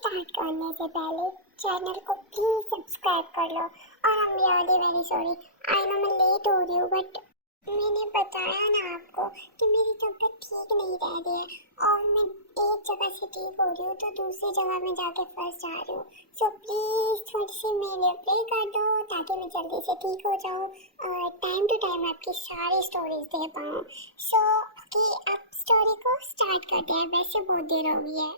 Start करने से पहले चैनल को प्लीज सब्सक्राइब कर लो। और I'm really very sorry, I know मैं लेट हो रही हूँ, बट मैंने बताया ना आपको कि मेरी तबीयत ठीक नहीं रह रही है और मैं एक जगह से ठीक हो रही हूँ तो दूसरी जगह में जाके फंस जा रही हूँ। सो प्लीज थोड़ी सी मेरे लिए प्रे कर दो ताकि मैं जल्दी से ठीक हो जाऊँ और टाइम टू टाइम आपकी सारी स्टोरीज दे पाऊँ। सो कि आप स्टोरी को स्टार्ट करते हैं, वैसे बहुत देर हो गई है।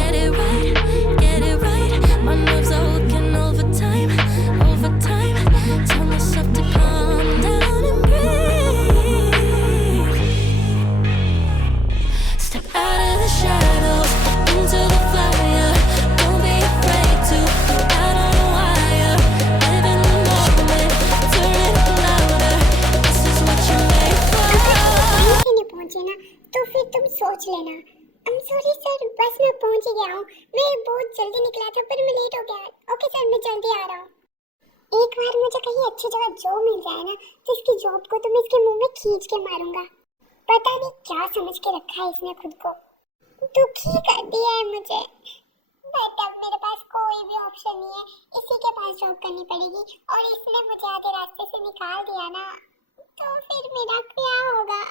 Get it right. My nerves are working overtime. Tell myself to calm down and breathe. Step out of the shadows, into the fire. Don't be afraid to go out on a wire. Live in the moment, turn it louder. This is what you're made for. अगर नहीं पहुंचे ना तो फिर तुम सोच लेना। Sorry sir, बस मैं पहुंच ही गया हूँ। मैं बहुत जल्दी निकला था पर मैं लेट हो गया। ओके सर, मैं जल्दी आ रहा हूँ। एक बार मुझे कहीं अच्छी जगह जॉब मिल जाए ना तो इसकी जॉब को तो मैं इसके मुंह में खींच के मारूंगा। पता नहीं क्या समझ के रखा है इसने खुद को, दुखी कर दिया है मुझे। बट अब मेरे पास कोई भी ऑप्शन नहीं है, इसी के पास जॉब करनी पड़ेगी। और इसने मुझे आधे रास्ते से निकाल दिया ना तो फिर मेरा क्या होगा।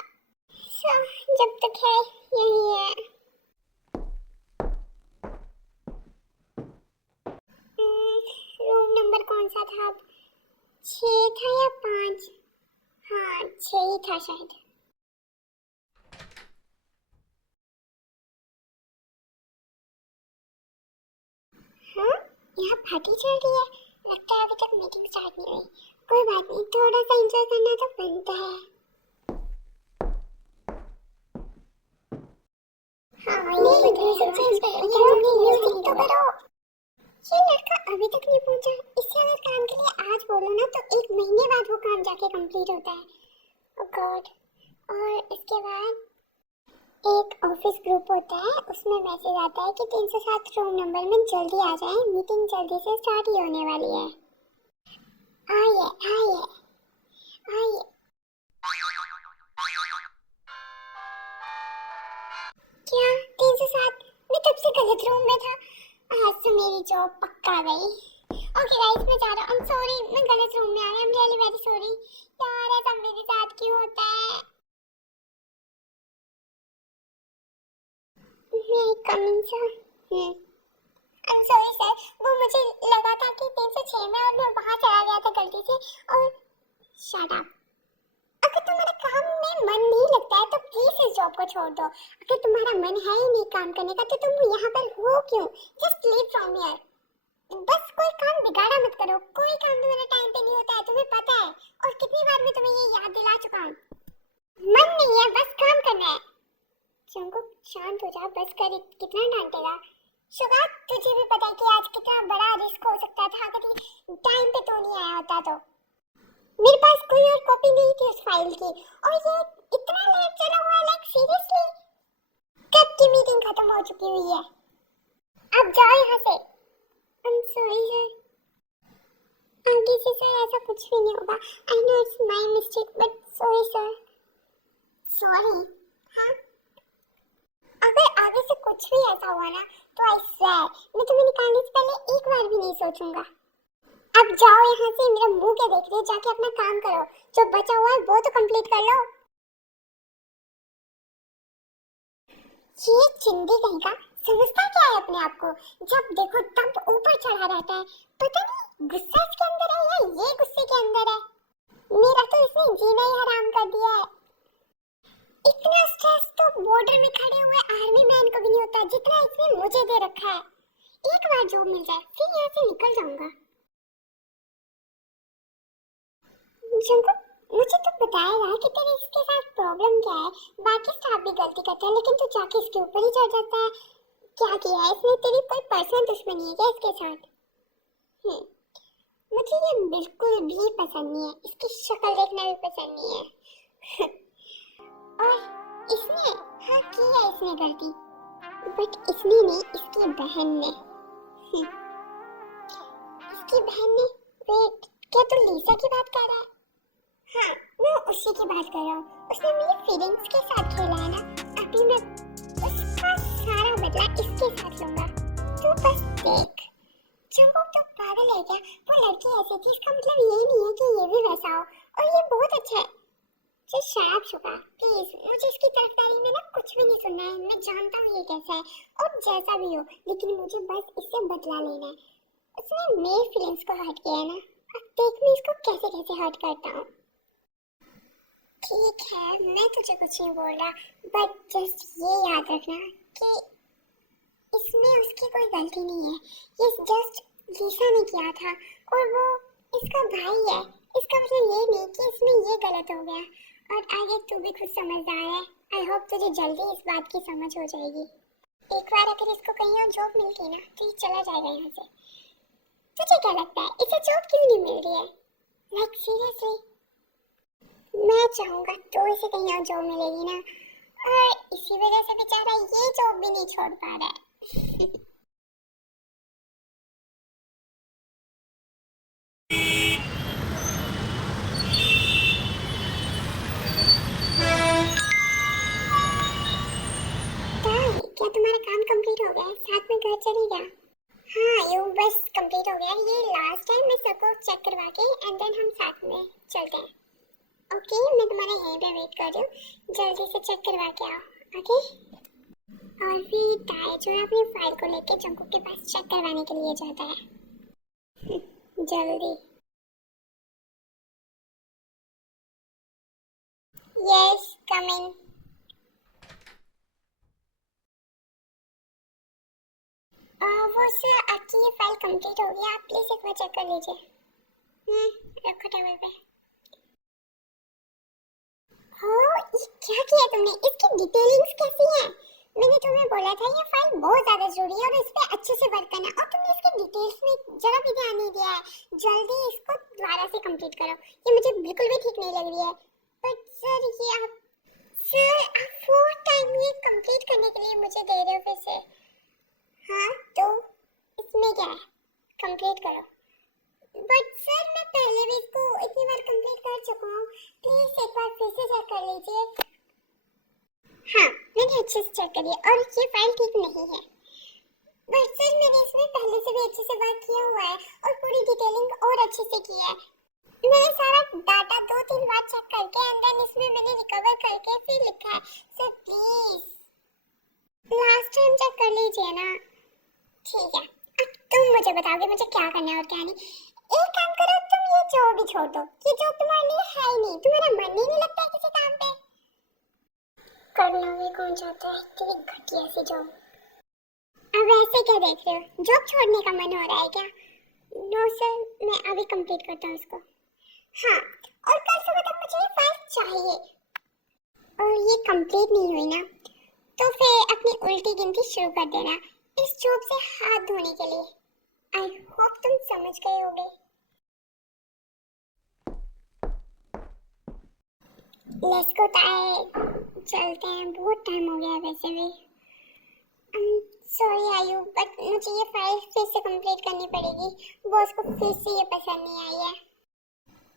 जब तक है यही है। रूम नंबर कौन सा था अब? 6 था या 5? हाँ 6 ही था शायद। हाँ यहाँ पार्टी चल रही है, लगता है अभी तक मीटिंग स्टार्ट नहीं हुई। कोई बात नहीं, थोड़ा सा एंजॉय करना तो बनता है। हाँ ये चेंज करो, म्यूजिक तो करो। ये लड़का अभी तक नहीं पहुंचा, इससे अगर काम के लिए आज बोलो ना तो 1 महीने बाद वो काम जाके कंप्लीट होता है। ओह गॉड। और इसके बाद एक ऑफिस ग्रुप होता है, उसमें मैसेज आता है कि 307 रूम नंबर में जल्दी आ जाएं, मीटिंग जल्दी से स्टार्ट ही होने वाली है। आइए आइए आइए। क्या 307? मैं तब से गलत रूम में था। आज से मेरी जॉब पक्का गई। ओके गाइस, मैं जा रहा हूँ। सॉरी, मैं गलत रूम में आ गया। I am really very sorry. यार ऐसा मेरे साथ क्यों होता है? मैं coming sir. I am sorry sir, वो मुझे लगा था कि 306 में और मैं वहां चला गया था गलती से। और शट अप। अगर तुम्हारा काम में मन नहीं लगता है तो प्लीज इस जॉब को छोड़ दो। अगर तुम्हारा मन है ही नहीं काम करने का तो तुम यहाँ पर हो क्यों? Just leave from here. बस कोई काम बिगाड़ा मत करो। कोई काम तुम्हारे टाइम पे नहीं होता है, तुम्हें पता है। और कितनी बार मैं तुम्हें ये याद दिला चुका हूँ। मन नहीं है, बस काम करना है। जंगुक शांत हो जा, बस कर। कितना डांटेगा? शुगात, तुझे भी पता है कि आज कितना बड़ा रिस्क हो सकता था अगर टाइम पे तो नहीं आया होता तो। मेरे पास कोई और कॉपी नहीं थी उस फाइल की और ये इतना लेट चला हुआ है। लाइक सीरियसली, कब की मीटिंग खत्म हो चुकी हुई है। अब जाओ यहाँ से। आई एम सॉरी सर। आगे से सर ऐसा कुछ भी नहीं होगा। I know it's my mistake but sorry sir. Sorry? हाँ, अगर आगे से कुछ भी ऐसा हुआ ना तो आई स्वेयर मैं तुम्हें निकालने से पहले एक बार भी नहीं सोचूंगा। अब जाओ यहाँ से। मेरा मुंह क्या देख रहे हो? जाके अपना काम करो। जो बचा हुआ है वो तो कंप्लीट कर लो। ये चिंदी कहीं का समझता क्या है अपने आप को? जब देखो तब ऊपर चढ़ा रहता है। पता नहीं गुस्सा इसके अंदर है या ये गुस्से के अंदर है। मेरा तो इसने जीना ही हराम कर दिया है। इतना स्ट्रेस तो बॉर्डर में खड़े हुए आर्मी मैन को भी नहीं होता जितना इसने मुझे दे रखा है। एक बार जॉब मिल जाए फिर यहाँ से निकल जाऊंगा। जंगु, मुझे तो बताएगा कि तेरे इसके साथ प्रॉब्लम क्या है। बाकी स्टाफ भी गलती करते हैं लेकिन तू जाके इसके ऊपर ही चढ़ जाता है। क्या किया है इसने? तेरी कोई पर्सनल दुश्मनी है क्या इसके साथ? मुझे ये बिल्कुल भी पसंद नहीं है। इसकी शक्ल देखना भी पसंद नहीं है। और इसने, हाँ की है इसने गलती, बट इसने नहीं, इसकी बहन ने। इसकी बहन ने? वेट, क्या तू लीसा की बात कर रहा है? हाँ, मैं उसी की बात कर रहा हूँ। उसने मेरी फीलिंग्स के साथ खेला है ना, अभी मैं उसका सारा बदला इसके साथ लूंगा। तू बस देख, जंगकुक तो पागल है क्या? वो लड़की ऐसी थी, इसका मतलब ये नहीं है कि ये भी वैसा हो, और ये बहुत अच्छा है। जी शराब शुका प्लीज, मुझे इसकी तरफदारी में ना कुछ भी नहीं सुनना है। मैं जानता हूँ ये कैसा है और जैसा भी हो, लेकिन मुझे बस इससे बदला लेना है। उसने मेरी फीलिंग्स को हर्ट किया है ना, अब देख मैं इसको कैसे कैसे हर्ट करता हूँ। ठीक है, मैं तुझे कुछ नहीं बोल रहा, बट जस्ट ये याद रखना कि इसमें उसकी कोई गलती नहीं है। ये जस्ट लीसा ने किया था, और वो इसका भाई है। इसका मतलब ये नहीं कि इसमें ये गलत हो गया। और आगे तू भी खुद समझदार है। आई होप तुझे जल्दी इस बात की समझ हो जाएगी। एक बार अगर इसको कहीं और जॉब मिल गई ना, तो ये चला जाएगा यहाँ से। तुझे क्या लगता है इसे जॉब क्यों नहीं मिल रही है? लाइक सीरियसली, मैं चाहूंगा तो इसे कहीं और जॉब मिलेगी ना, और इसी वजह से बेचारा ये जॉब भी नहीं छोड़ पा रहा है। क्या तुम्हारा काम कंप्लीट हो गया है? साथ में घर चली गया? हाँ यू बस कंप्लीट हो गया। ये लास्ट टाइम मैं सबको चेक करवा के एंड देन हम साथ में चलते हैं। ओके मैं तुम्हारे यहीं पे वेट कर रही हूँ, जल्दी से चेक करवा के आओ। ओके और फिर ताए जो है अपनी फाइल को लेके जंकू के पास चेक करवाने के लिए जाता है। जल्दी। Yes coming. वो सर आपकी ये फाइल कंप्लीट हो गई, आप प्लीज एक बार चेक कर लीजिए। रखो टेबल पे। हो ये क्या किया तुमने? इसकी डिटेलिंग्स कैसी है? मैंने तुम्हें बोला था ये फाइल बहुत ज्यादा जरूरी है और इस पे अच्छे से वर्क करना, और तुमने इसके डिटेल्स में जरा भी ध्यान नहीं दिया है। जल्दी इसको दोबारा से कंप्लीट करो, ये मुझे बिल्कुल भी ठीक नहीं लग रही है। बट सर ये आप फोर्थ टाइम ये कंप्लीट करने के लिए मुझे दे रहे हो फिर से? हाँ तो इसमें क्या है, कंप्लीट करो। बट सर मैं पहले भी इसको इतनी बार कंप्लीट कर चुका हूँ, प्लीज एक बार फिर से चेक कर लीजिए। हाँ मैंने अच्छे से चेक करी और ये फाइल ठीक नहीं है। बट सर मैंने इसमें पहले से भी अच्छे से वर्क किया हुआ है और पूरी डिटेलिंग और अच्छे से की है। मैंने सारा डाटा 2-3 बार चेक करके एंड देन इसमें मैंने रिकवर करके फिर लिखा है। Sir please last time check कर लीजिए ना। ठीक है अब तुम मुझे बताओगे मुझे क्या करना है और क्या नहीं। एक काम करो, तुम ये जॉब भी छोड़ दो, ये जॉब तुम्हारे लिए है ही नहीं। तुम्हारा मन ही नहीं लगता है किसी काम पे। करना भी कौन चाहता है तेरी घटिया सी जॉब। अब ऐसे क्या देख रहे हो, जॉब छोड़ने का मन हो रहा है क्या? नो सर मैं अभी कंप्लीट करता हूँ इसको। हाँ और कल सुबह तक मुझे ये फाइल चाहिए, और ये कंप्लीट नहीं हुई ना तो फिर अपनी उल्टी गिनती शुरू कर देना इस जॉब से हाथ धोने के लिए। आई होप तुम समझ गए होगे। लेट्स गो ताए, चलते हैं, बहुत टाइम हो गया है वैसे भी। सॉरी आयु बट मुझे ये फाइल फिर से कंप्लीट करनी पड़ेगी। बॉस को फिर से ये पसंद नहीं आई है,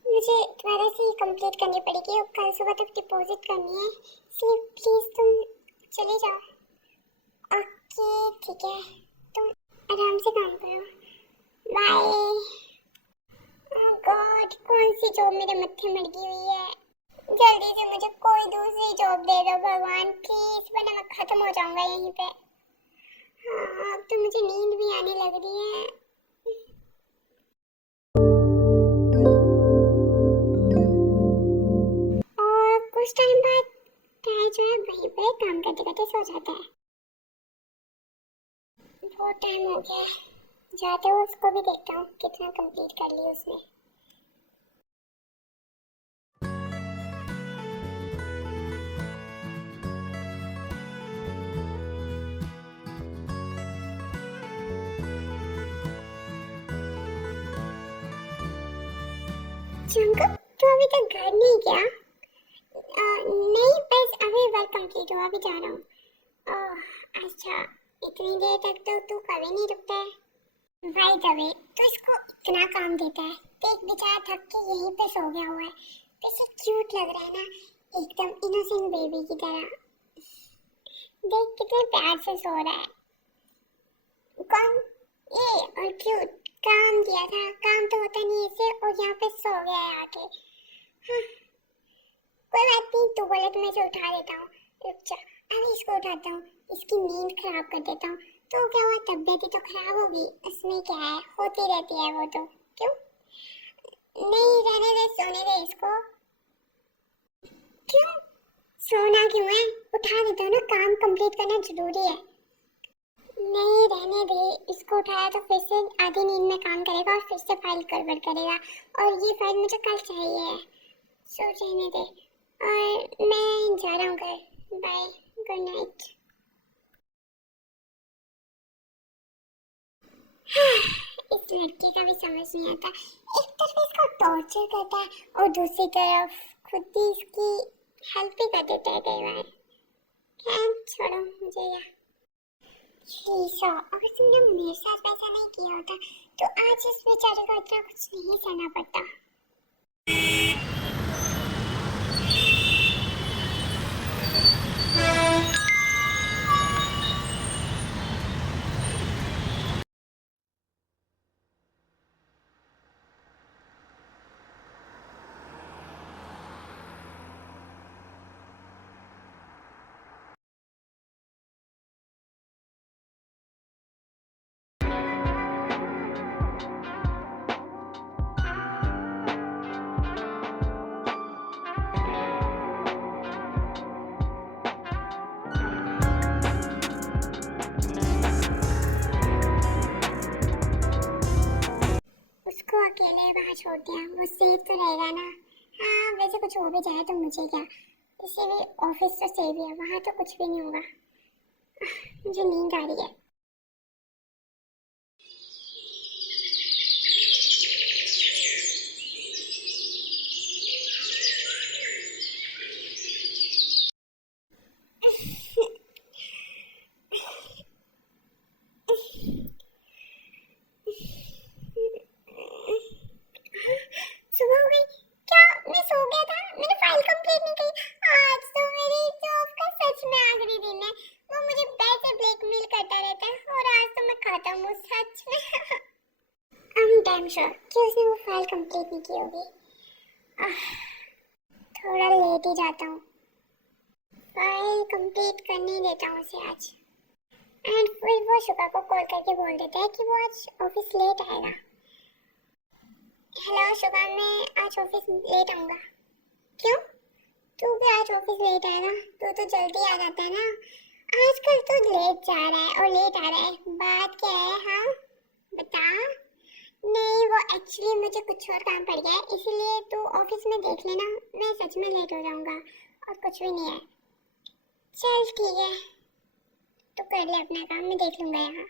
मुझे दोबारा से ये कंप्लीट करनी पड़ेगी और कल सुबह तक डिपॉजिट करनी है, इसलिए प्लीज तुम चले जाओ। ओके ठीक है, तुम आराम से काम करो, बाय। ओह गॉड कौन सी जॉब मेरे मत्थे मड़गी हुई है। जल्दी से मुझे कोई दूसरी जॉब दे दो भगवान प्लीज, वरना मैं खत्म हो जाऊंगा यहीं पे। हाँ अब तो मुझे नींद भी आने लग रही है। और कुछ टाइम बाद ताए जो है वहीं पे काम करते करते सो जाता है। बहुत टाइम हो गया है, जाते हुए उसको भी देखता हूँ कितना कंप्लीट कर लिया उसने। जंकक तू अभी तक घर नहीं गया? नहीं बस अभी वर्क कंप्लीट हुआ, अभी जा रहा हूँ। अच्छा इतनी देर तक तो तू कभी नहीं रुकता है। भाई दवे तो इसको इतना काम देता है, देख बेचारा थक के यहीं पे सो गया हुआ है। वैसे क्यूट लग रहा है ना, एकदम इनोसेंट बेबी की तरह। देख कितने प्यार से सो रहा है। कौन? ये और क्यों? काम किया था, काम तो होता नहीं ऐसे, और यहाँ पे सो गया है आके। हाँ, कोई बात नहीं, तू बोले तो मैं इसे उठा देता हूँ। रुक जा, अरे इसको उठाता हूँ, इसकी नींद खराब कर देता हूँ। तो क्या हुआ, तबीयत ही तो खराब होगी, उसमें क्या है, होती रहती है वो तो। क्यों? नहीं, रहने दे, सोने दे इसको। क्यों सोना क्यों है? उठा देता हूँ ना, काम कंप्लीट करना जरूरी है। नहीं, रहने दे, इसको उठाया तो फिर से आधी नींद में काम करेगा और फिर से फाइल गड़बड़ करेगा, और ये फाइल मुझे कल चाहिए। सो रहने दे, और मैं जा रहा हूँ घर। Bye, good night. इस लड़की का भी समझ नहीं आता, एक तरफ इसको टॉर्चर करता है और दूसरी तरफ खुद ही इसकी हेल्प भी कर देता है कई बार। खैर छोड़ो, मुझे या शीशा, अगर तुमने मेरे साथ वैसा नहीं किया होता तो आज इस बेचारे को इतना कुछ नहीं सहना पड़ता। उसको अकेले बाहर छोड़ दिया, वो सेफ तो रहेगा ना। हाँ, वैसे कुछ हो भी जाए तो मुझे क्या, इसी भी ऑफिस तो सेफ है, वहाँ तो कुछ भी नहीं होगा। मुझे नींद आ रही है। सुबह हो गई। क्या मैं सो गया था? मैंने फाइल कंप्लीट नहीं की। आज तो मेरी जॉब का सच में आखिरी दिन है। वो मुझे वैसे ब्लैकमेल करता रहता है और आज तो मैं खत्म हूँ सच में। आई एम डैम श्योर कि उसने वो फाइल कंप्लीट नहीं की होगी। थोड़ा लेट ही जाता हूँ, फाइल कंप्लीट करने देता हूँ उसे आज। एंड फिर वो शुभा को कॉल करके बोल देता है कि वो आज ऑफिस लेट आएगा। हेलो शुभा, मैं आज ऑफिस लेट आऊँगा। क्यों? तू भी आज ऑफिस लेट आएगा? तू तो जल्दी आ जाता है ना। आजकल तो लेट जा रहा है और लेट आ रहा है, बात क्या है? हाँ बता। नहीं, वो एक्चुअली मुझे कुछ और काम पड़ गया है, इसीलिए तू ऑफिस में देख लेना, मैं सच में लेट हो जाऊँगा और कुछ भी नहीं है। चल ठीक है, तू कर ले अपना काम, मैं देख लूँगा यहाँ।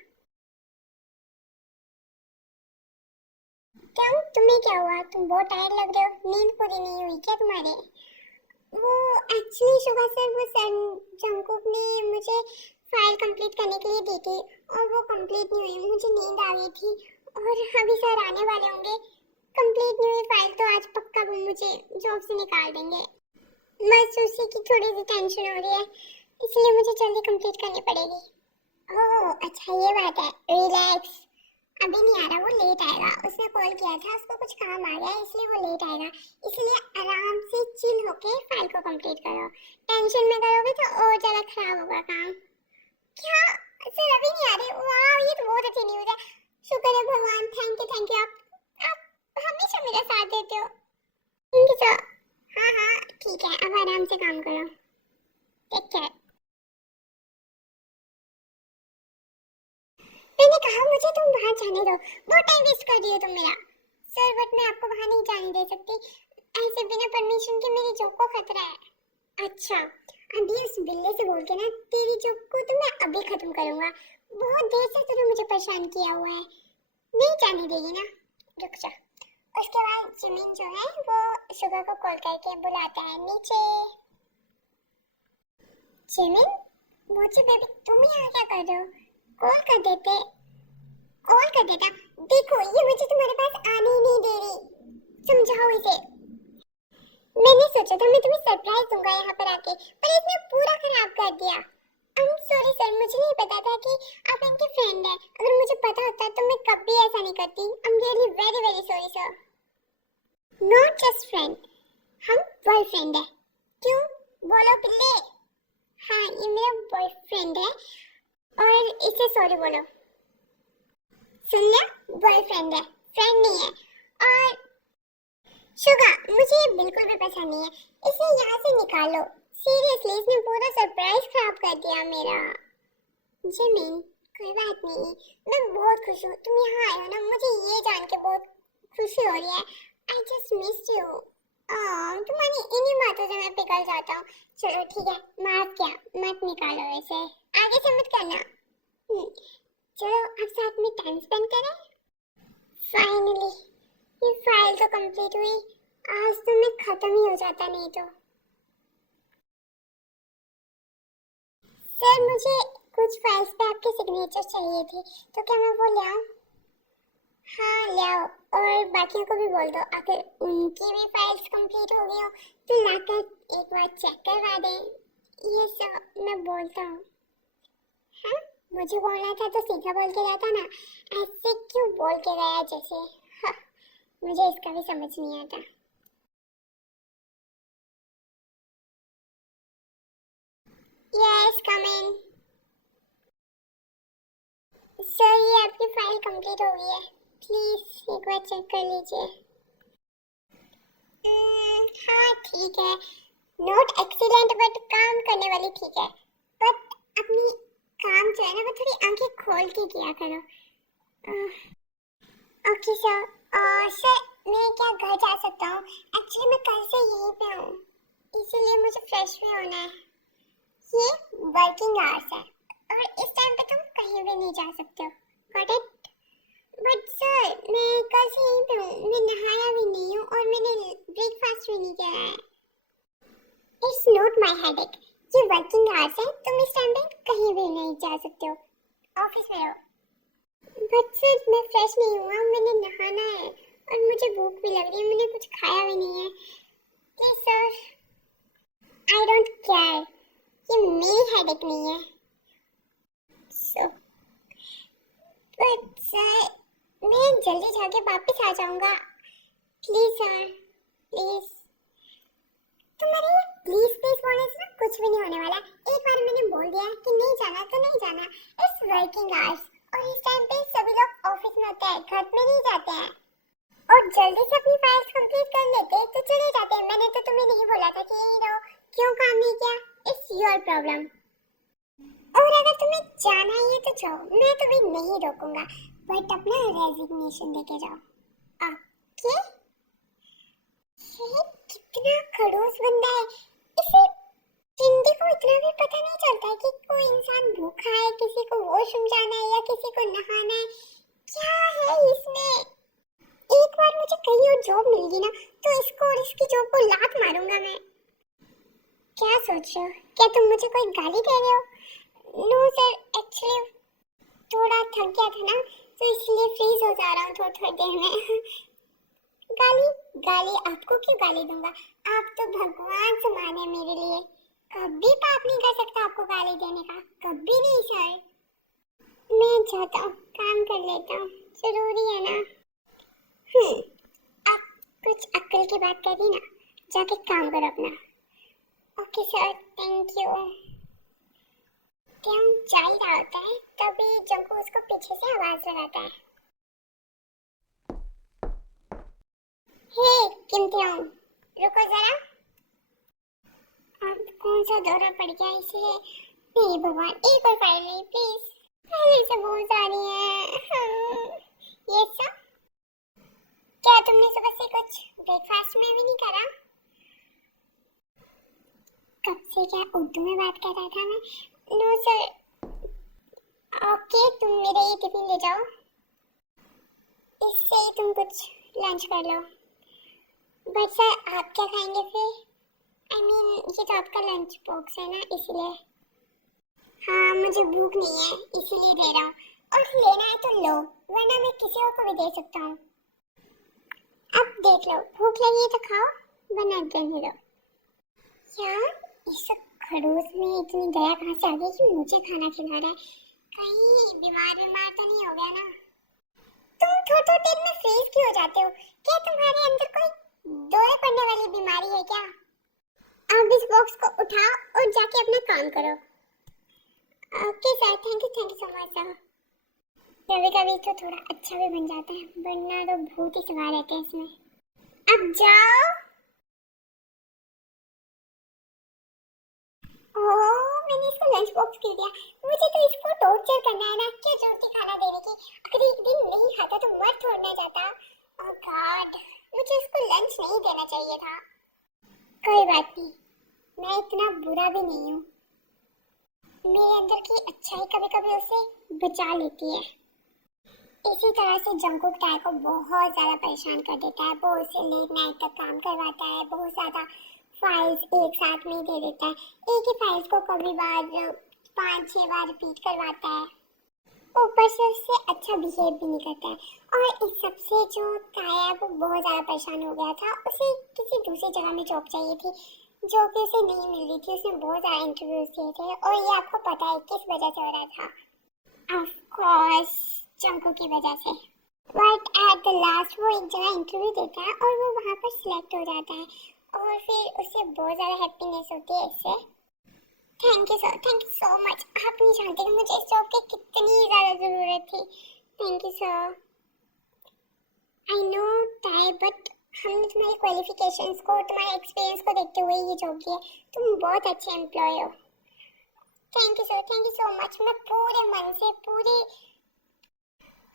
क्यों, तुम्हें क्या हुआ? तुम बहुत टायर्ड लग रहे हो, नींद पूरी नहीं हुई क्या तुम्हारे? वो एक्चुअली सुबह से वो सर जंकुक ने मुझे फाइल कंप्लीट करने के लिए दी थी और वो कंप्लीट नहीं हुई, मुझे नींद आ गई थी और अभी सर आने वाले होंगे। कंप्लीट नहीं हुई फाइल तो आज पक्का वो मुझे जॉब से निकाल देंगे। बस उसी की थोड़ी सी टेंशन हो रही है, इसलिए मुझे जल्दी कंप्लीट करनी पड़ेगी। ओह अच्छा, ये बात है। रिलैक्स, अभी नहीं आ रहा, वो लेट आएगा। उसने कॉल किया था, उसको कुछ काम आ गया इसलिए वो लेट आएगा, इसलिए आराम से चिल होके फाइल को कंप्लीट करो। टेंशन में करोगे तो और ज़्यादा खराब होगा काम। क्या सर अभी नहीं आ रहे? वाह, ये तो बहुत अच्छी न्यूज़ है। शुक्र है भगवान, थैंक यू। आप हमेशा मेरा साथ देते हो। Thank you sir. हाँ हाँ ठीक है, अब आराम से काम करो। Take care. मैंने कहा मुझे तुम बाहर जाने दो, बहुत टाइम वेस्ट कर रही हो तुम मेरा। सर बट मैं आपको बाहर नहीं जाने दे सकती, ऐसे बिना परमिशन के मेरी जॉब को खतरा है। अच्छा, अभी उस बिल्ले से बोल के ना तेरी जॉब को तो मैं अभी खत्म करूंगा। बहुत देर से तूने मुझे परेशान किया हुआ है, नहीं जाने देगी ना? रुक जा। उसके बाद जिमिन जो है वो सुबह को कॉल करके बुलाता है नीचे। जिमिन, मोची बेबी तुम यहाँ क्या कर रहे हो? कॉल कर देते, कॉल कर देता। देखो ये मुझे तुम्हारे पास आने ही नहीं दे रही, समझाओ इसे। मैंने सोचा था मैं तुम्हें सरप्राइज दूंगा यहाँ पर आके, पर इसने पूरा खराब कर दिया। आई एम सॉरी सर, मुझे नहीं पता था कि आप इनके फ्रेंड है, अगर मुझे पता होता तो मैं कभी ऐसा नहीं करती। I am really very very sorry sir. Not just friend, हम बॉयफ्रेंड है। क्यों? बोलो पिल्ले। हाँ, ये मेरा बॉयफ्रेंड है और इसे सॉरी बोलो। सुन लिया? बॉयफ्रेंड है, फ्रेंड नहीं है। और शुगा, मुझे ये बिल्कुल भी पसंद नहीं है, इसे यहाँ से निकालो। सीरियसली, इसने पूरा सरप्राइज खराब कर दिया मेरा। जिमिन, कोई बात नहीं, मैं बहुत खुश हूँ तुम यहाँ आए हो ना, मुझे ये जान के बहुत खुशी हो रही है। I just miss you. तुम्हारी इन्हीं बातों से मैं पिघल जाता हूँ। चलो ठीक है, माफ किया, मत निकालो इसे, आगे से मत करना। चलो अब साथ में टाइम स्पेंड करें। फाइनली ये फाइल तो कंप्लीट हुई। आज तो मैं खत्म ही हो जाता नहीं तो। सर, मुझे कुछ फाइल्स पे आपके सिग्नेचर चाहिए थे, तो क्या मैं वो ले आऊं? हाँ ले आओ, और बाकियों को भी बोल दो, अगर उनकी भी फाइल्स कंप्लीट हो गई हो तो लाकर एक बार चेक करवा दें। ये सब मैं बोलता हूँ। हाँ, मुझे बोलना था तो सीधा बोल के जाता ना, ऐसे क्यों बोल के गया जैसे। हाँ, मुझे इसका भी समझ नहीं आता। यस, कम इन। सर, ये आपकी फाइल कंप्लीट हो गई है, प्लीज एक बार चेक कर लीजिए। हाँ ठीक है, नोट एक्सीलेंट बट काम करने वाली ठीक है, बट अपनी काम जो है ना वो थोड़ी आंखें खोल के किया करो। Okay sir. सर, मैं क्या घर जा सकता हूँ? एक्चुअली मैं कल से यहीं पे हूँ, इसीलिए मुझे फ्रेश भी होना है। ये वर्किंग आवर्स है और इस टाइम पे तुम कहीं भी नहीं जा सकते हो। Got it? बट सर, मैं कल से यहीं पे हूँ, मैं नहाया भी नहीं हूँ और मैंने ब्रेकफास्ट भी नहीं किया है। इट्स नॉट माय हेडेक, ये वर्किंग आवर्स है, तुम इस टाइम पे कहीं भी नहीं जा सकते हो, ऑफिस में रहो। बट सर, मैं फ्रेश नहीं हुआ, मैंने नहाना है और मुझे भूख भी लग रही है, मैंने कुछ खाया भी नहीं है। Please sir. I don't care, ये मेरी हेडेक नहीं है। सो बट सर, मैं जल्दी जाके वापस आ जाऊंगा। Please sir, please. तुम्हारे ये प्लीज प्लीज बोलने से ना कुछ भी नहीं होने वाला। एक बार मैंने बोल दिया कि नहीं जाना तो नहीं जाना। इट्स वर्किंग आवर्स और इस टाइम पे सभी लोग ऑफिस में होते हैं, घर में नहीं जाते हैं। और जल्दी से अपनी फाइल्स कंप्लीट कर लेते तो चले जाते। मैंने तो तुम्हें नहीं बोला था कि यहीं रहो, क्यों काम नहीं किया? It's your problem. और अगर तुम्हें जाना ही है तो जाओ, मैं तुम्हें नहीं रोकूंगा, बट अपना रेजिग्नेशन देके जाओ। ओके? ये कितना खड़ूस बंदा है, इसे चिंदी को इतना भी पता नहीं चलता है कि कोई इंसान भूखा है, किसी को वॉशरूम जाना है या किसी को नहाना है। क्या है इसमें? एक बार मुझे कहीं और जॉब मिल गई ना तो इसको और इसकी जॉब को लात मारूंगा मैं। क्या सोच रहे हो? क्या तुम मुझे कोई गाली दे रहे हो? नो सर, एक्चुअली थोड़ा थक गया था ना तो इसलिए फ्रीज हो जा रहा हूँ थोड़ी थोड़ी देर में। गाली गाली आपको क्यों गाली दूंगा? आप तो भगवान समान है मेरे लिए, कभी पाप नहीं कर सकता आपको गाली देने का, कभी नहीं सर। मैं जाता हूँ, काम कर लेता हूँ, जरूरी है ना। अब कुछ अक्ल की बात कर दी ना, जाके काम करो अपना। Okay sir, thank you. क्या जा ही रहा होता है तभी जंकू उसको पीछे से आवाज लगाता है। हे किमथयोंग, रुको जरा। अब कौन सा दौरा पड़ गया इसे? मेरे भगवान, एक और फाइल नहीं प्लीज, पहले से बहुत सारी है। ये सब क्या तुमने सुबह से कुछ ब्रेकफास्ट में भी नहीं करा? कब से क्या उर्दू में बात कर रहा था मैं? No sir. ओके, तुम मेरे ये टिफिन ले जाओ, इससे ही तुम कुछ लंच कर लो। बट सर, आप क्या खाएंगे फिर? आई मीन ये तो आपका लंच बॉक्स है ना, इसलिए। हाँ, मुझे भूख नहीं है इसीलिए दे रहा हूँ, और लेना है तो लो, वरना मैं किसी और को भी दे सकता हूँ। अब देख लो, भूख लगी है तो खाओ, वरना रहने दो। यार, इस खड़ूस में इतनी दया कहाँ से आ गई कि मुझे खाना खिला रहा है? कहीं बीमार बीमार तो नहीं हो गया ना? तुम थोड़ी थोड़ी देर में फ्रीज क्यों हो जाते हो? क्या तुम्हारे अंदर कोई दौरे पड़ने वाली बीमारी है क्या? अब इस बॉक्स को उठाओ और जाके अपना काम करो। Okay sir, thank you so much sir. कभी कभी तो थोड़ा अच्छा भी बन जाता है, वरना तो भूत ही सवार रहते हैं इसमें। अब जाओ। ओह, मैंने इसको लंच बॉक्स दे दिया। मुझे तो इसको टॉर्चर करना है ना, क्या जरूरत थी खाना देने की? अगर एक दिन नहीं खाता तो मर छोड़ना जाता। ओह गॉड, मुझे इसको लंच नहीं देना चाहिए था। कोई बात नहीं, मैं इतना बुरा भी नहीं हूँ। मेरे अंदर की अच्छाई कभी कभी उसे बचा लेती है। इसी तरह से जंकुक टाई को बहुत ज़्यादा परेशान कर देता है। वो उसे लेट नाइट तक काम करवाता है, बहुत ज़्यादा फाइल्स एक साथ में दे देता है। एक ही फाइल्स को कभी बार 5-6 बार रिपीट करवाता है। ऊपर से उससे अच्छा बिहेव भी नहीं करता है। और इस सबसे जो ताया है वो बहुत ज़्यादा परेशान हो गया था। उसे किसी दूसरी जगह में जॉब चाहिए थी जो कि उसे नहीं मिल रही थी। उसने बहुत ज़्यादा इंटरव्यूज दिए थे और ये आपको पता है किस वजह से हो रहा था। ऑफ कोर्स जंकुक की वजह से। बट एट द लास्ट वो एक जगह इंटरव्यू देता है और वो वहाँ पर सिलेक्ट हो जाता है और फिर उसे बहुत ज़्यादा हैप्पीनेस होती है इससे। Thank you sir, thank you so much. आप नहीं जानते कि मुझे इस जॉब की कितनी ज़्यादा ज़रूरत थी। Thank you sir. I know tie, but हमने तुम्हारी क्वालिफिकेशंस को, तुम्हारे एक्सपीरियंस को देखते हुए ये जॉब की है। तुम बहुत अच्छे एम्प्लॉय हो। Thank you sir, thank you so much. मैं पूरे मन से, पूरे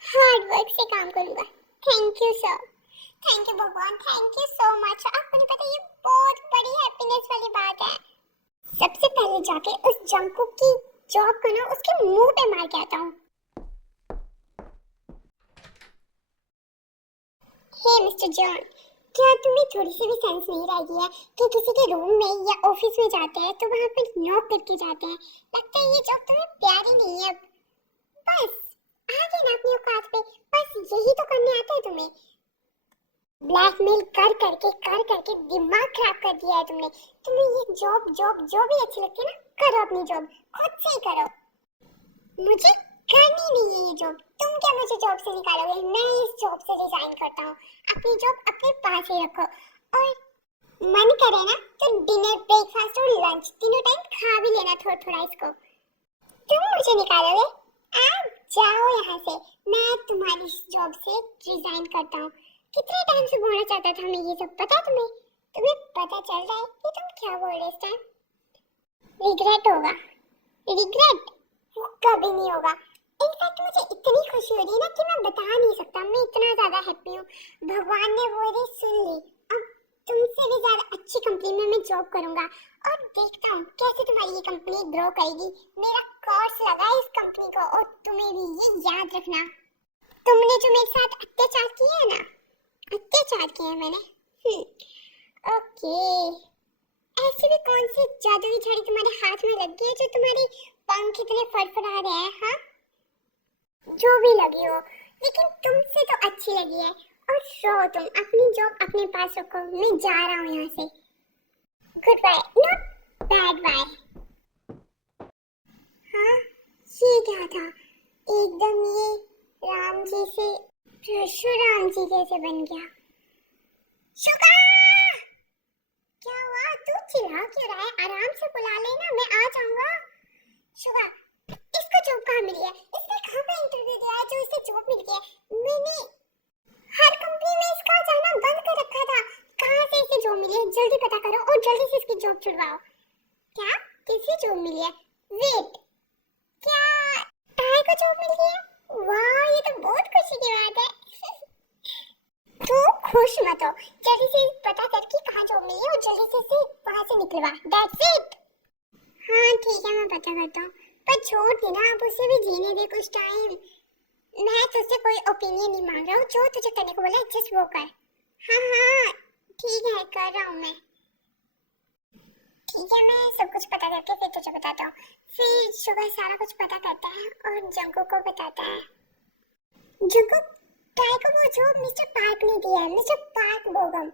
हार्ड वर्क से काम करूंगा। Thank you sir. Thank you भगवान, थैंक यू सो मच। आपको नहीं पता ये बहुत बड़ी हैप्पीनेस वाली बात है। सबसे पहले जाके उस जंकुक की जॉब को ना उसके मुंह पे मार के आता हूँ। हे मिस्टर जॉन, क्या तुम्हें थोड़ी सी भी सेंस नहीं रह गई है कि किसी के रूम में या ऑफिस में जाते हैं तो वहां पर नॉक करके जाते हैं? लगता है ये जॉब तुम्हें प्यारी नहीं है। बस आगे ना अपनी औकात पे, बस यही तो करने आता है तुम्हें। ब्लैकमेल कर करके दिमाग खराब कर दिया है तुमने। तुम्हें ये जॉब जॉब जो भी अच्छी लगती है ना, करो अपनी जॉब, खुद से ही करो। मुझे करनी नहीं है ये जॉब। तुम क्या मुझे जॉब से निकालोगे? मैं इस जॉब से रिजाइन करता हूँ। अपनी जॉब अपने पास ही रखो और मन करे ना तो डिनर, ब्रेकफास्ट और लंच तीनों टाइम खा भी लेना थोड़ा थोड़ा इसको। तुम मुझे निकालोगे? आप जाओ यहाँ से। मैं तुम्हारी जॉब से रिजाइन करता हूँ। कितने टाइम से बोलना चाहता था मैं ये सब, पता है तुम्हें? तुम्हें पता चल रहा है कि तुम क्या बोल रहे इस टाइम? रिग्रेट होगा। रिग्रेट वो कभी नहीं होगा। इनफैक्ट मुझे इतनी खुशी हो रही है ना कि मैं बता नहीं सकता। मैं इतना ज्यादा हैप्पी हूँ। भगवान ने वो मेरी सुन ली। अब तुमसे भी ज्यादा अच्छी कंपनी में मैं जॉब करूंगा और देखता हूँ कैसे तुम्हारी ये कंपनी ग्रो करेगी। मेरा कोर्स लगा है इस कंपनी को और तुम्हें भी ये याद रखना। तुमने जो मेरे साथ अत्याचार किया है ना, अत्याचार किया है मैंने। ओके, ऐसी भी कौन सी जादुई छड़ी तुम्हारे हाथ में लग गई है जो तुम्हारे पंख इतने फड़फड़ा रहे हैं? हाँ, जो भी लगी हो, लेकिन तुमसे तो अच्छी लगी है। और सो तुम अपनी जॉब अपने पास रखो। मैं जा रहा हूँ यहाँ से। Good bye, not bad bye. हाँ, ये क्या था? एकदम ये राम जी से परशुराम जी जैसे बन गया। शुगा! क्या हुआ? तू चिल्ला क्यों रहा है? आराम से बुला लेना, मैं आ जाऊंगा। शुगा, इसको जॉब कहाँ मिली है? इसने कहाँ पे इंटरव्यू दिया है जो इसे जॉब मिल गई है? मैंने हर कंपनी में इसका जाना बंद कर रखा था। कहाँ से इसे जॉब मिली है? जल्दी पता करो और जल्दी से इसकी जॉब छुड़वाओ। क्या? किसे जॉब मिली है? वेट, क्या टाई को जॉब मिल गई है? वाह, ये तो बहुत खुशी की बात है। तू खुश मत हो, जल्दी से पता कर कि कहाँ जॉब मिली है और जल्दी से वहाँ से निकलवा। That's it. हाँ ठीक है, मैं पता करता हूँ, पर छोड़ देना, अब उसे भी जीने दे कुछ टाइम। मैं तुझसे कोई ओपिनियन नहीं मांग रहा हूँ, जो तुझे करने को बोला जस्ट वो कर। हाँ हाँ ठीक है, कर रहा हूँ मैं। ठीक है, मैं सब कुछ पता करके फिर तुझे बताता हूँ। फिर सुबह सारा कुछ पता करता है और जंकू को बताता है। जंकू टाई को वो जॉब मिस्टर पार्क ने दिया है, मिस्टर पार्क बोगम।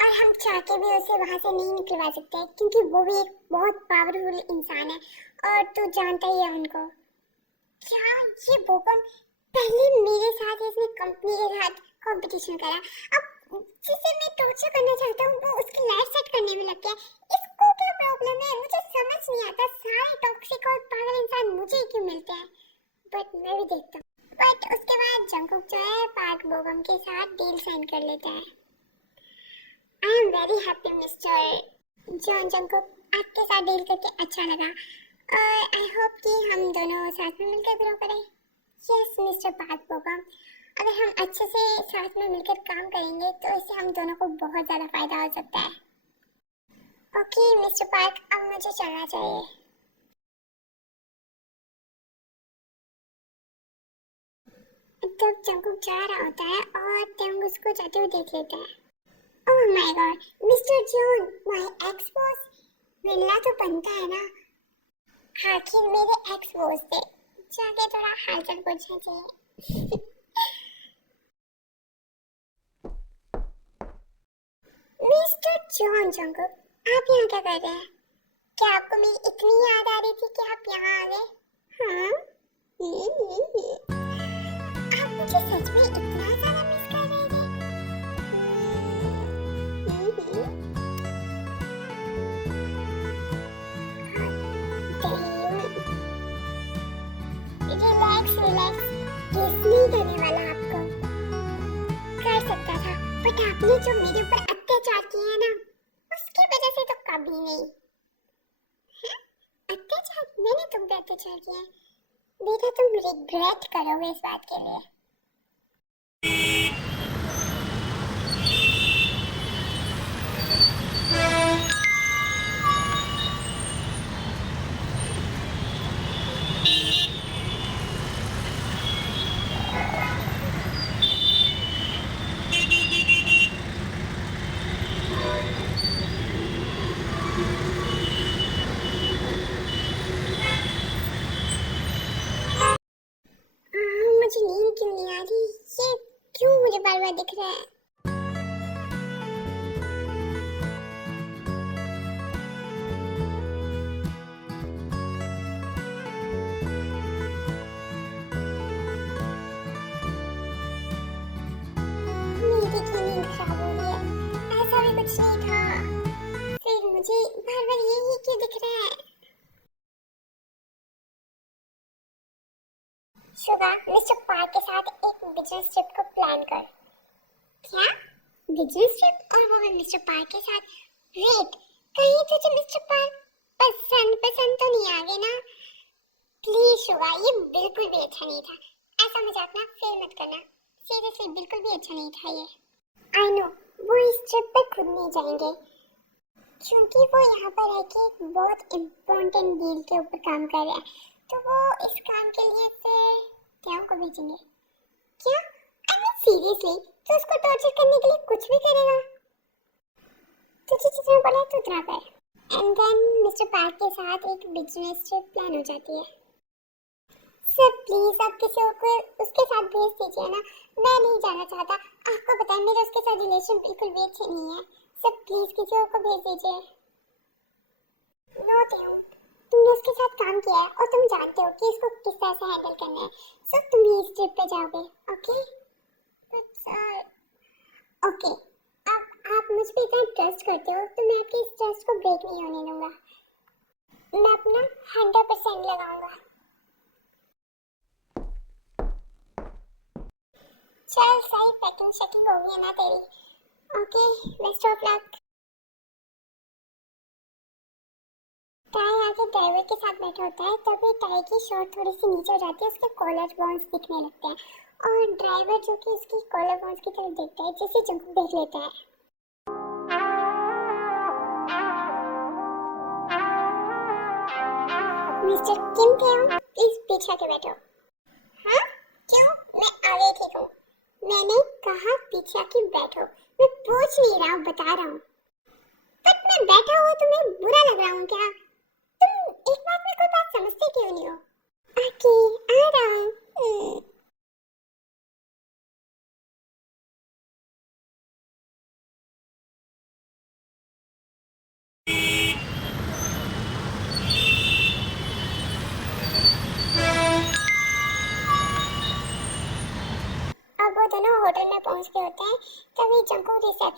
और हम चाह के भी उसे वहाँ से नहीं निकलवा सकते क्योंकि वो भी एक बहुत पावरफुल इंसान है और तू जानता ही है उनको। क्या ये बोबम पहले मेरे साथ इसने कंपनी के साथ कंपटीशन करा, अब जिसे मैं टॉर्चर करना चाहता हूँ वो उसकी लाइफ सेट करने में लग गया। इसको क्या प्रॉब्लम है मुझे समझ नहीं आता। सारे टॉक्सिक और पागल इंसान मुझे ही क्यों मिलते हैं। बट मैं भी देखता हूँ। बट उसके बाद जंगकुक जो है पार्क बोबम के साथ डील साइन कर लेता है। I am very happy mister John Jungkook, आपके साथ डील करके अच्छा लगा और आई होप कि हम दोनों साथ में मिलकर ग्रो करें। यस मिस्टर पार्क बोबम, अगर हम अच्छे से साथ में मिलकर काम करेंगे तो इससे हम दोनों को बहुत ज़्यादा फायदा हो सकता है। ओके मिस्टर पार्क, अब मुझे चलना चाहिए। तब जंगकुक जा रहा होता है और तेंग उसको जाते हुए देख लेता है। Oh my God mister John, my ex boss, मिलना तो बनता है ना। आखिर मेरे एक्स बॉस थे, जाके थोड़ा हालचाल पूछना चाहिए। मिस्टर जॉन जंगकुक, आप यहाँ क्या कर रहे हैं? क्या आपको मेरी इतनी याद आ रही थी कि आप यहाँ आ गए? हाँ? आप मुझे सच में इतना ज़्यादा मिस कर रहे थे? रिलैक्स रिलैक्स, किस नहीं करने वाला आपको। कर सकता था बट आपने जो मेरे ऊपर अत्याचार किए हैं ना, उसकी वजह से तो कभी नहीं। हैं? अत्याचार? मैंने तुम पे अत्याचार किया है? बेटा तुम रिग्रेट करोगे इस बात के लिए। मुझे नींद क्यों नहीं आ रही? ये क्यों मुझे बार बार दिख रहा है? मेरी क्यों नींद खराब हो रही है? ऐसा भी कुछ नहीं था, फिर मुझे बार बार यही क्यों दिख रहा है? शुगा, मिस्टर पार्क के साथ एक बिजनेस ट्रिप को प्लान कर। क्या? बिजनेस ट्रिप और वो भी मिस्टर पार्क के साथ? वेट, कहीं तुझे मिस्टर पार्क पसंद तो नहीं आ गए ना? प्लीज शुगा, ये बिल्कुल भी अच्छा नहीं था। ऐसा मजाक ना फिर मत करना। सीरियसली बिल्कुल भी अच्छा नहीं था ये। आई नो, वो इस ट्रिप पे खुद नहीं जाएंगे क्योंकि वो यहाँ पर है कि एक बहुत इम्पोर्टेंट डील के ऊपर काम कर रहे हैं, तो वो इस काम के लिए फिर त्याओ को भेजेंगे। क्या? आई मीन सीरियसली, तो उसको टॉर्चर करने के लिए कुछ भी करेगा। तुझे जितना बोला है तू उतना कर। एंड देन मिस्टर पार्क के साथ एक बिजनेस ट्रिप प्लान हो जाती है। सर प्लीज आप किसी और को उसके साथ भेज दीजिए ना, मैं नहीं जाना चाहता। आपको पता है मेरा उसके साथ रिलेशन बिल्कुल भी अच्छे नहीं है। सर प्लीज किसी और को भेज दीजिए। नो त्याओ, तुमने उसके साथ काम किया है और तुम जानते हो कि इसको किस तरह से हैंडल करना है। सो तुम ही इस ट्रिप पे जाओगे, ओके? बट सर ओके, अब आप मुझ पे इतना ट्रस्ट करते हो तो मैं आपके इस ट्रस्ट को ब्रेक नहीं होने दूंगा। मैं अपना 100% लगाऊंगा। चल सही, पैकिंग शेकिंग हो गई है ना तेरी? Okay, best of luck. Tie आगे ड्राइवर के साथ बैठा होता है, तभी टाई की शर्ट थोड़ी सी नीचे हो जाती है, उसके कॉलर बोन्स दिखने लगते हैं और ड्राइवर जो कि उसकी कॉलर बोन्स की तरफ देखता है, जिसे जंगकुक देख लेता है। मिस्टर किम थे, प्लीज पीछे आके बैठो। हाँ? क्यों? मैं आगे ठीक हूँ। मैंने कहा पीछे आके बैठो। मैं पूछ नहीं रहा हूँ, बता रहा हूँ। बट मैं बैठा हुआ तुम्हें बुरा लग रहा हूँ क्या? तुम एक बात में कोई बात समझते क्यों नहीं हो? ओके, आ रहा हूँ।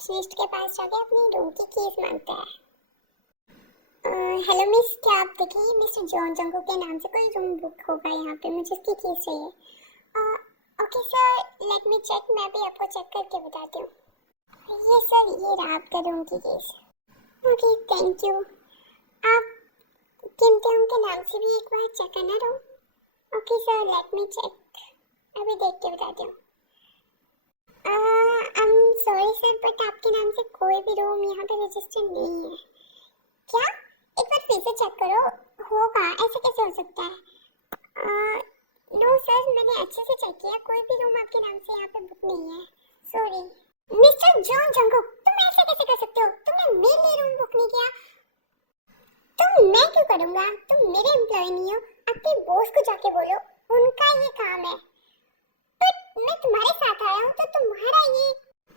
रिसेप्शनिस्ट के पास जाके अपनी रूम की कीज मांगता है। हेलो मिस, क्या आप देखिए मिस्टर जॉन जंगो के नाम से कोई रूम बुक होगा यहाँ पे, मुझे उसकी कीज चाहिए। Okay sir, let me check, मैं भी आपको चेक करके बताती हूँ। ये सर, ये रहा आपका रूम की कीज। Okay, thank you. आप किमते उनके नाम से भी एक बार चेक करना room. Okay sir, let me check, अभी देख के बताती हूँ। I am sorry sir, but आपके नाम से कोई भी रूम यहाँ पे रजिस्टर नहीं है। क्या? एक बार फिर से चेक करो, होगा, ऐसे कैसे हो सकता है? नो सर, मैंने अच्छे से चेक किया, कोई भी रूम आपके नाम से यहाँ पे बुक नहीं है। सॉरी। मिस्टर जॉन जंगुक, तुम ऐसे कैसे कर सकते हो? तुमने मेरे लिए रूम बुक नहीं किया। तो मैं क्यों करूँगा? तुम मेरे एम्प्लॉय नहीं हो, अपने बॉस को जाके बोलो, उनका ये काम है। बट मैं तुम्हारे साथ आया हूँ तो तुम्हारा ये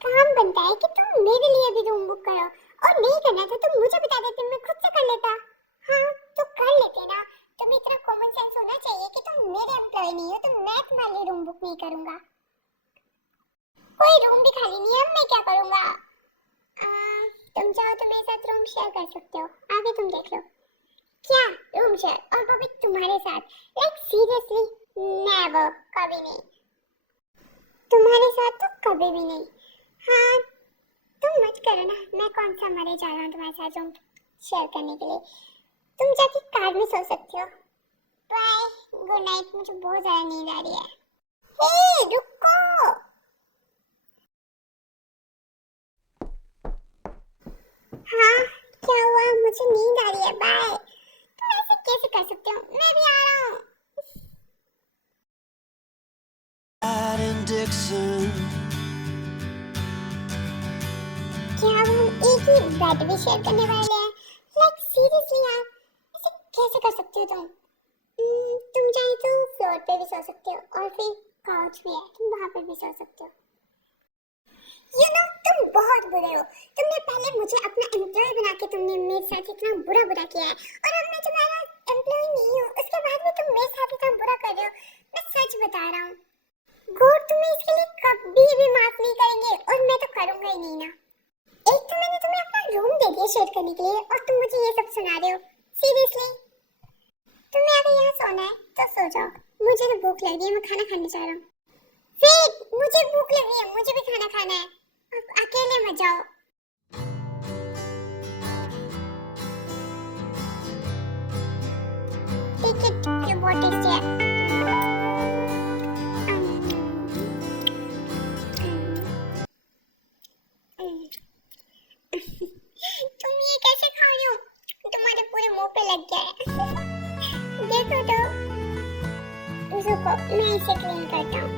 काम बनता है कि तुम मेरे लिए भी रूम बुक करो, और नहीं करना था तो मुझे बता देते, मैं खुद से कर लेता। हाँ तो कर लेते ना, तुम्हें इतना कॉमन सेंस होना चाहिए कि तुम मेरे एम्प्लॉय नहीं हो तो मैं तुम्हारे लिए रूम बुक नहीं करूँगा। कोई रूम भी खाली नहीं है, मैं क्या करूँगा? तुम चाहो तो मेरे साथ रूम शेयर कर सकते हो, आगे तुम देख लो। क्या रूम शेयर, और वो भी तुम्हारे साथ? लाइक सीरियसली, नेवर, कभी नहीं। तुम्हारे साथ तो कभी भी नहीं। हाँ तुम मत करो ना, मैं कौन सा मरे जा रहा हूँ तुम्हारे साथ रूम शेयर करने के लिए। तुम जाके कार में सो सकते हो। बाय, गुड नाइट, मुझे बहुत ज़्यादा नींद आ रही है। हे रुको, हाँ क्या हुआ? मुझे नींद आ रही है, बाय। तुम ऐसे कैसे कर सकते हो? मैं भी आ रहा हूँ। क्या हम एक ही बेड भी शेयर करने वाले हैं? लाइक सीरियसली यार, ऐसे कैसे कर सकते हो तुम? तुम चाहे तो फ्लोर पे भी सो सकते हो, और फिर काउच भी है, तुम वहाँ पर भी सो सकते हो। यू नो तुम बहुत बुरे हो। तुमने पहले मुझे अपना एम्प्लॉय बना के तुमने मेरे साथ इतना बुरा बुरा किया है, और अब मैं तुम्हारा एम्प्लॉय नहीं हूँ, उसके बाद भी तुम मेरे साथ इतना बुरा कर रहे हो। मैं सच बता रहा हूँ, गॉड तुम्हें इसके लिए कभी भी माफ नहीं करेंगे, और मैं तो करूँगा ही नहीं ना। एक तो मैंने तुम्हें अपना रूम दे दिया शेयर करने के लिए, और तुम मुझे ये सब सुना रहे हो? सीरियसली, तुम्हें अगर यहाँ सोना है तो सो जाओ, मुझे तो भूख लगी है, मैं खाना खाने जा रहा हूँ। वेट, मुझे भूख लगी है, मुझे भी खाना खाना है, अब अकेले मत जाओ। टेक इट, ये बहुत टेस्टी है। तुम ये कैसे खा रहे हो? तुम्हारे पूरे मुंह पे लग गया है। देखो तो, रुको मैं इसे क्लीन करता हूँ।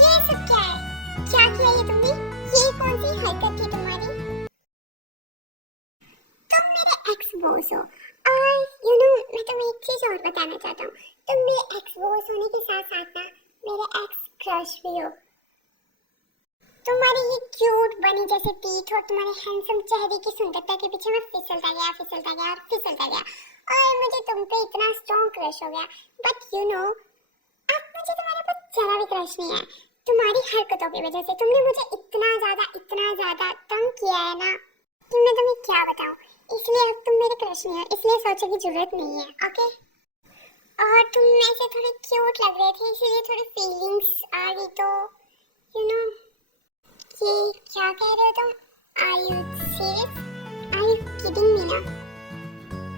ये सब क्या है? क्या किया ये तुमने? ये कौन सी हरकत थी तुम्हारी? तुम मेरे एक्स बॉस हो, और यू नो मैं तुम्हें एक चीज और बताना चाहता हूँ, तुम मेरे एक्स बॉस होने के साथ साथ ना मेरे एक्स क्रश भी हो। तुम्हारी ये क्यूट बनी जैसे टीथ और तुम्हारे हैंडसम चेहरे की सुंदरता के पीछे मैं फिसलता गया और फिसलता गया, और मुझे तुम पे इतना स्ट्रॉन्ग क्रश हो गया। बट यू नो अब मुझे तुम्हारे पर जरा भी क्रश नहीं है। तुम्हारी हरकतों की वजह से तुमने मुझे इतना ज्यादा तंग किया है ना कि मैं तुम्हें क्या बताऊं। इसलिए अब तुम मेरे क्रश नहीं हो, इसलिए सोचने की जरूरत नहीं है, ओके? और तुम ऐसे थोड़े क्यूट लग रहे थे, इसलिए थोड़ी फीलिंग्स आ गई, तो यू नो कि क्या कह रहे हो तुम? Are you serious? Are you kidding me ना?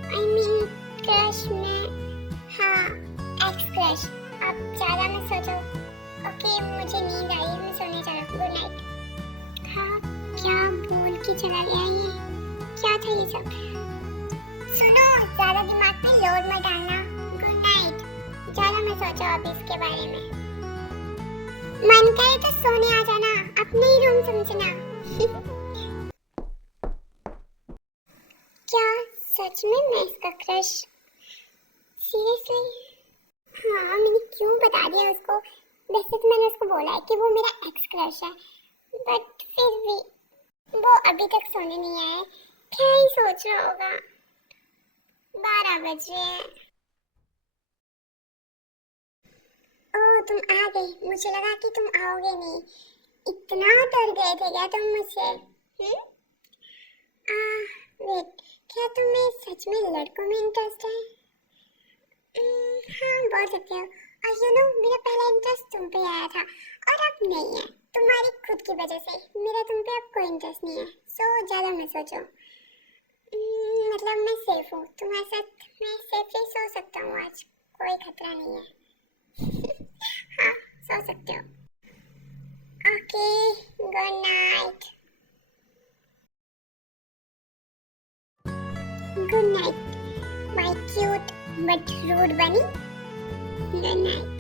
आई मीन क्रश में, हाँ एक्स क्रश। अब ज़्यादा मत सोचो, ओके? मुझे नींद आई है, मैं सोने जा रहा हूँ, गुड नाइट। हाँ क्या बोल के चला गया ये? क्या था ये सब? सुनो, ज़्यादा दिमाग पे लोड मत डालना, गुड नाइट। ज़्यादा मत सोचो अब इसके बारे में, मन करे तो सोने आ जाना, अपने ही रूम समझना। क्या सच में मैं इसका क्रश? सीरियसली? हाँ मैंने क्यों बता दिया उसको? वैसे तो मैंने उसको बोला है कि वो मेरा एक्स क्रश है, बट फिर भी वो अभी तक सोने नहीं आए, क्या ही सोच रहा होगा। 12 बज रहे हैं। ओह, तुम आ गई। मुझे लगा कि तुम आओगे नहीं। इतना डर गए थे क्या तुम मुझसे? वेट, क्या तुम्हें सच में लड़कों में इंटरेस्ट है? हाँ, बोल सकते हो। और मेरा पहला इंटरेस्ट तुम पे आया था और अब नहीं है, तुम्हारी खुद की वजह से। मेरा तुम पे अब कोई इंटरेस्ट नहीं है, सो ज़्यादा मत सोचो। मतलब मैं सेफ हूँ तुम्हारे साथ, मैं सेफली सो सकता हूँ आज, कोई खतरा नहीं है। हाँ, सो सकते हो। Okay, good night. Good night my cute but rude bunny. Good night.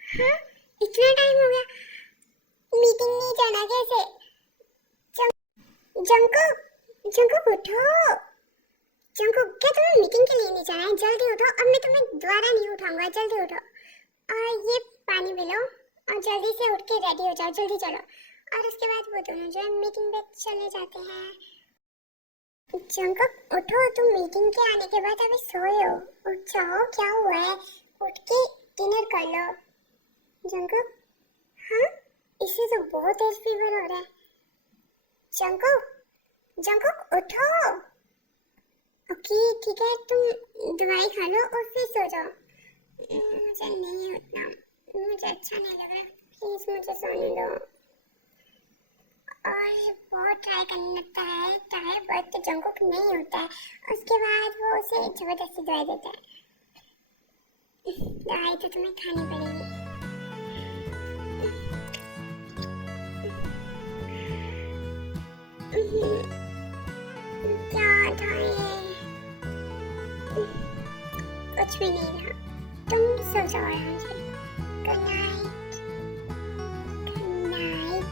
हाँ, इतना टाइम हो गया, मीटिंग नहीं जाना कैसे? जंकुक, जंकुक उठो। जंकुक, क्या तुम्हें मीटिंग के लिए नहीं जाना है? जल्दी उठो, अब मैं तुम्हें दोबारा नहीं उठाऊंगा, जल्दी उठो। और ये पानी पी लो और जल्दी से उठ के रेडी हो जाओ, जल्दी चलो। और उसके बाद वो दोनों जो है मीटिंग पे चले जाते हैं। जंकुक उठो, तुम मीटिंग के आने के बाद अभी सोए हो, उठ जाओ, क्या हुआ है? उठ के डिनर कर लो। जंकुक, हाँ, इससे तो बहुत तेज फीवर हो रहा है। जंकुक, जंकुक उठो। ओके ठीक है, तुम दवाई खा लो और फिर सो जाओ। मुझे नहीं उठना, मुझे अच्छा नहीं लग रहा, प्लीज मुझे सोने दो। और बहुत ट्राई करने लगता है, ट्राई बहुत तो जंकुक नहीं होता है। उसके बाद वो उसे जबरदस्ती दवाई देता है। दवाई तो तुम्हें खानी पड़ेगी। क्या था ये? कुछ भी नहीं था, तुम सो जाओ आराम से। Good night, good night.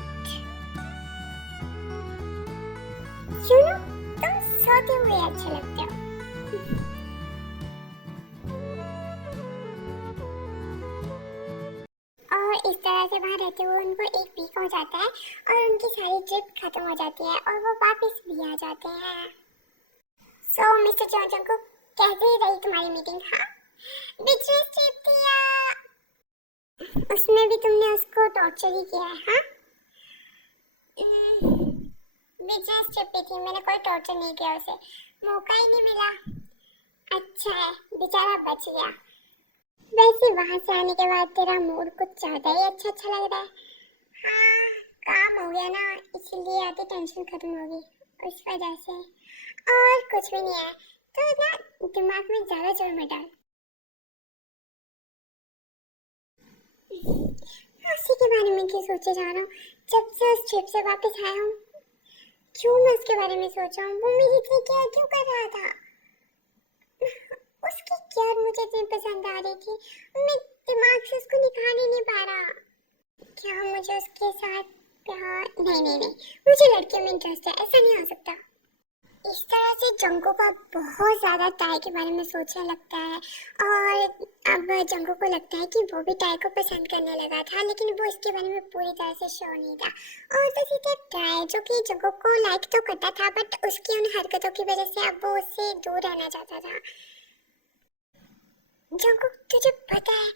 तुम सोते हुए अच्छे लगते हो। और इस तरह से वहाँ रहते हुए उनको एक वीक हो जाता है और उनकी सारी ट्रिप खत्म हो जाती है और वो वापस भी आ जाते हैं। सो मिस्टर जॉनसन को कैसे रही तुम्हारी मीटिंग? हाँ, बिजनेस ट्रिप थी या उसमें भी तुमने उसको टॉर्चर ही किया है? हाँ, बिजनेस ट्रिप पे थी, मैंने कोई टॉर्चर नहीं किया उसे, मौका ही नहीं मिला। अच्छा है, बेचारा बच गया। वैसे वहां से आने के बाद तेरा मूड कुछ ज्यादा ही अच्छा लग रहा है। हाँ, काम हो गया ना, इसलिए आधी टेंशन खत्म हो गई उस वजह से, और कुछ भी नहीं है। तो ना दिमाग में ज्यादा जोर मत डाल। उसी के बारे में क्यों सोचे जा रहा हूँ? जब से उस ट्रिप से वापस आया हूँ, क्यों मैं उसके बारे में सोच रहा हूँ? वो मेरी इतनी केयर क्यों कर रहा था? उसकी केयर मुझे इतनी पसंद आ रही थी, मैं दिमाग से उसको निकाल ही नहीं पा रहा। क्या मुझे उसके साथ प्यार? नहीं, मुझे लड़कियों में इंटरेस्ट है, ऐसा नहीं हो सकता। इस तरह से जंको का बहुत ज़्यादा टाई के बारे में सोचने लगता है और अब जंको को लगता है कि वो भी टाई को पसंद करने लगा था, लेकिन वो इसके बारे में पूरी तरह से श्योर नहीं था। और दूसरी तरफ टाई जो कि जंको को लाइक तो करता था, बट उसकी उन हरकतों की वजह से अब वो उससे दूर रहना चाहता था। जंको, तुझे पता है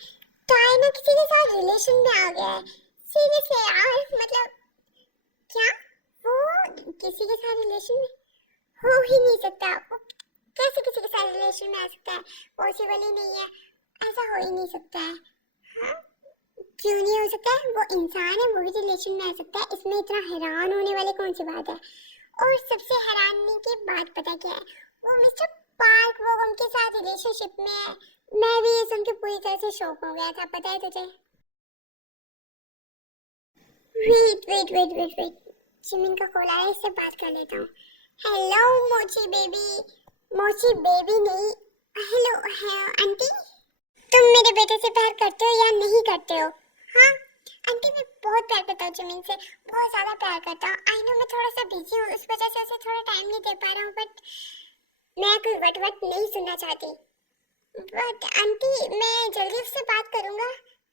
टाई ना किसी के साथ रिलेशन में आ गया है? सीरियसली यार, मतलब क्या वो किसी के साथ रिलेशन में हो ही नहीं सकता? वो कैसे किसी के साथ रिलेशन में आ सकता है? पॉसिबल ही नहीं है, ऐसा हो ही नहीं सकता है। हाँ, क्यों नहीं हो सकता है? वो इंसान है, वो भी रिलेशन में आ सकता है, इसमें इतना हैरान होने वाली कौन सी बात है? और सबसे हैरानी की बात पता क्या है? वो मिस्टर पार्क वो उनके साथ रिलेशनशिप में है। मैं भी ये सुन के पूरी तरह से शॉक हो गया था, पता है तुझे? वेट, जिमिन का कॉल आया, इससे बात कर लेता हूँ। हेलो मोची बेबी। मोची बेबी नहीं, हेलो है आंटी। तुम मेरे बेटे से प्यार करते हो या नहीं करते हो? हाँ आंटी, मैं बहुत प्यार करता हूँ जिमिन से, बहुत ज्यादा प्यार करता हूँ। आई नो मैं थोड़ा सा बिजी हूँ, उस वजह से उसे थोड़ा टाइम नहीं दे पा रहा हूँ, बट मैं कोई वट वट नहीं सुनना चाहती। बट आंटी मैं जल्दी उससे बात करूंगा।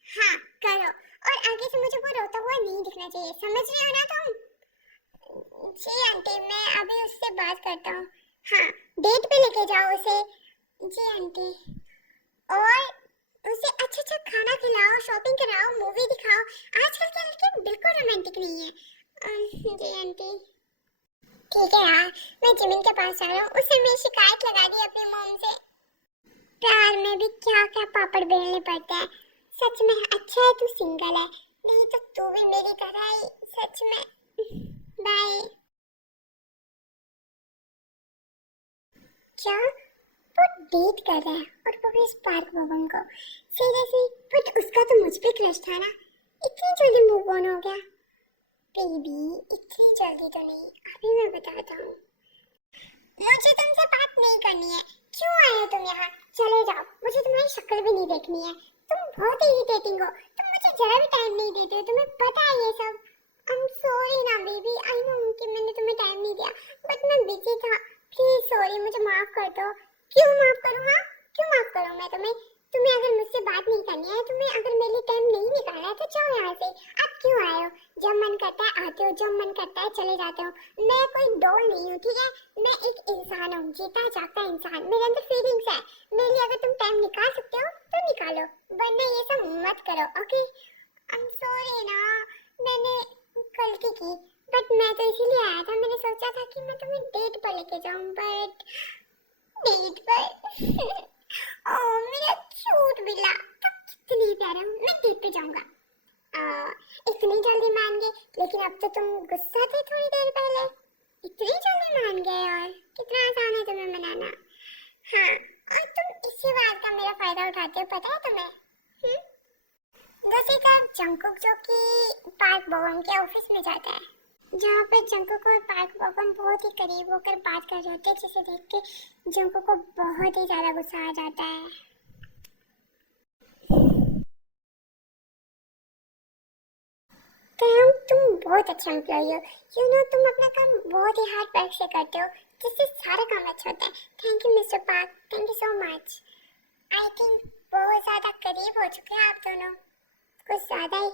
हाँ करो, और आगे से मुझे वो रोता हुआ नहीं दिखना चाहिए, समझ रही हो ना तुम? जी आंटी, मैं अभी उससे बात करता हूँ। हाँ डेट पे लेके जाओ उसे। जी आंटी। और उसे अच्छा अच्छा खाना खिलाओ, शॉपिंग कराओ, मूवी दिखाओ। आजकल के लड़के बिल्कुल रोमांटिक नहीं है। जी आंटी। ठीक है यार, मैं जिमिन के पास जा रहा हूँ, उससे मैं शिकायत लगा दी अपनी मॉम से। प्यार में भी क्या क्या पापड़ बेलने पड़ते हैं। सच में अच्छा है तू सिंगल है, नहीं तो तू भी मेरी तरह ही सच में। बाय। क्या वो डेट कर रहा है और वो भी इस पार्क भवन को? सीरियसली? बट उसका तो मुझ पे क्रश था ना, इतनी जल्दी मूव ऑन हो गया? बेबी इतनी जल्दी तो नहीं, अभी मैं बताता हूँ। मुझे तुमसे बात नहीं करनी है, क्यों आए हो तुम यहाँ? चले जाओ, मुझे तुम्हारी शक्ल भी नहीं देखनी है। तुम बहुत इरिटेटिंग हो, तुम मुझे जरा भी टाइम नहीं देते हो, तुम्हें पता है ये सब। आई एम सॉरी ना बेबी, आई नो कि मैंने तुम्हें टाइम नहीं दिया, बट मैं बिजी था। प्लीज सॉरी, मुझे माफ कर दो। क्यों माफ करूँ? हाँ क्यों माफ करूँ मैं तुम्हें? तुम्हें अगर मुझसे बात नहीं करनी है, तुम्हें अगर मेरे लिए टाइम नहीं निकालना है, तो जाओ यहाँ से। अब क्यों आए हो? जब मन करता है आते हो, जब मन करता है चले जाते हो। मैं कोई डॉल नहीं हूँ, ठीक है? मैं एक इंसान हूँ, जीता जागता इंसान, मेरे अंदर फीलिंग्स है। मेरे लिए अगर तुम टाइम निकाल सकते हो तो निकालो, वरना ये सब मत करो, ओके? आई एम सॉरी ना, मैंने गलती की, बट मैं तो इसीलिए आया था, मैंने सोचा था कि मैं तुम्हें डेट पर लेके जाऊं, बट डेट पर ओह मेरा क्यूट बिल्ला, तुम कितने प्यारे हो, मैं डेट पे जाऊंगा। इतनी जल्दी मान गए? लेकिन अब तो तुम गुस्सा थे थोड़ी देर पहले, इतनी जल्दी मान गए? और कितना आसान है तुम्हें मनाना। हाँ, और तुम इसी बात का मेरा फायदा उठाते हो, पता है तुम्हें? दूसरी तरफ जंकुक जो कि पार्क बॉबम के ऑफिस में जाता है, जहाँ पे जंकुक और पार्क बॉबम बहुत ही करीब होकर बात कर रहे होते हैं, जिसे देख के जंकुक को बहुत ही ज्यादा गुस्सा आ जाता है। कैम, तुम बहुत अच्छा एम्प्लॉय हो, यू नो तुम अपना काम बहुत ही हार्ड वर्क से करते हो, जिससे सारा काम अच्छा होता है। Thank you mister park, thank you so much. I think बहुत ज्यादा करीब हो चुके हैं आप दोनों, कुछ ज्यादा ही।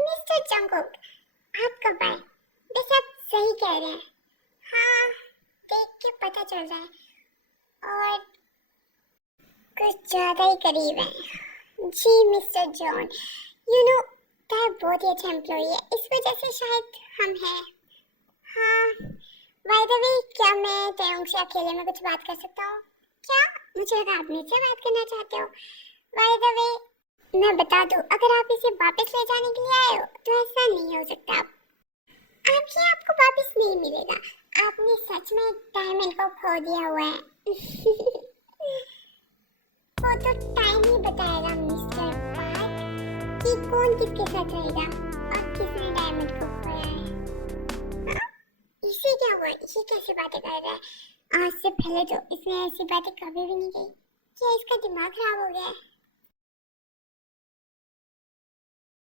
मिस्टर जंकुक आप कब आए? वैसे आप सही कह रहे हैं, हाँ देख के पता चल रहा है, और कुछ ज्यादा ही करीब है। जी मिस्टर जॉन, यू नो तय बहुत ही अच्छा एम्प्लॉय है, इस वजह से शायद हम हैं। हाँ बाय द वे, क्या मैं तयंग से अकेले में कुछ बात कर सकता हूँ क्या? मुझे लगा आप मुझसे बात करना चाहते हो। बाय द वे मैं बता दूं, अगर आप इसे वापस ले जाने के लिए आए हो तो ऐसा नहीं हो सकता। अब ये आपको वापस नहीं मिलेगा, आपने सच में डायमंड को खो दिया हुआ है। वो तो टाइम ही बताएगा मिस्टर पार्क कि कौन किसके साथ रहेगा और किसने डायमंड को खोया है। हाँ? इसे क्या हुआ? ये कैसे बातें कर रहा है? आज से पहले तो इसने ऐसी बातें कभी भी नहीं की। क्या इसका दिमाग खराब हो गया है?